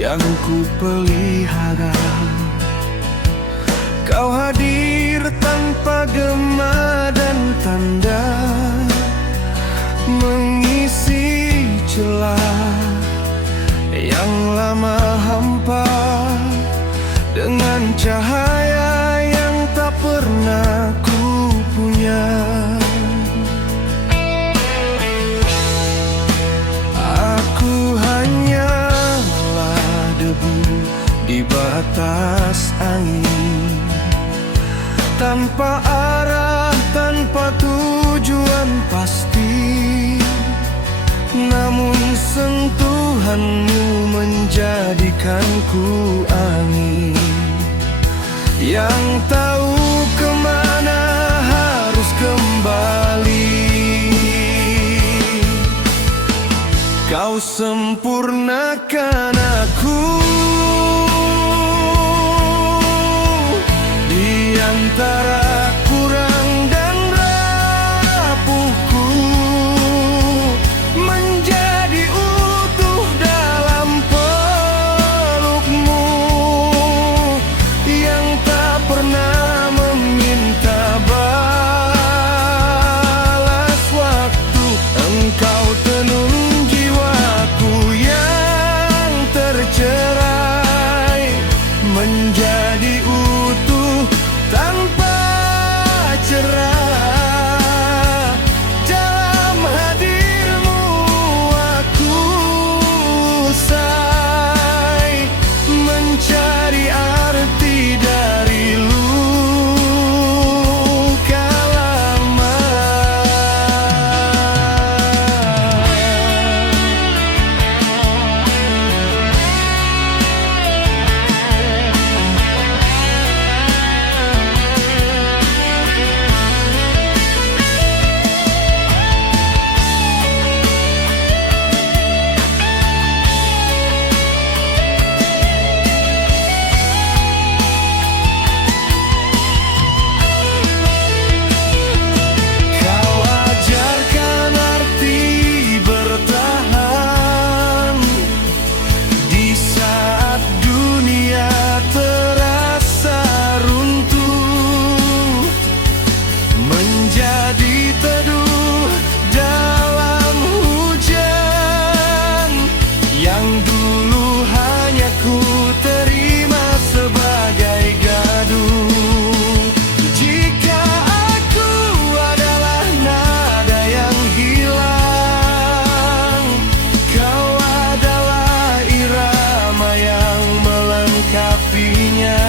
yang ku pelihara. Kau hadir tanpa gema dan tanda, mengisi celah yang lama hampa dengan cahaya yang tak pernah ku punya. Aku hanyalah debu di batas angin, tanpa arah, tanpa tujuan pasti. Namun sentuhanmu menjadikanku angin yang tahu kemana harus kembali. Kau sempurnakan aku di antara kurang dan rapuhku, menjadi utuh dalam pelukmu yang tak pernah meminta balas waktu. Engkau tenun jiwaku yang tercerai menjadi utuh tanpa cerah. Dalam hadirmu aku say mencari arti dari luka lama. Menjadi teduh dalam hujan yang dulu hanya ku terima sebagai gaduh. Jika aku adalah nada yang hilang, kau adalah irama yang melengkapinya.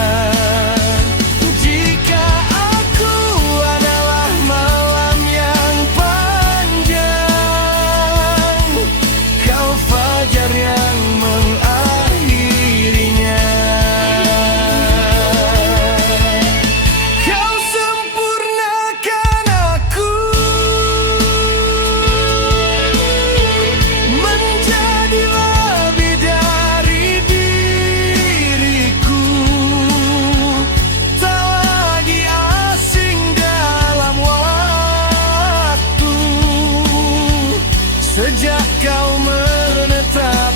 Sejak kau menetap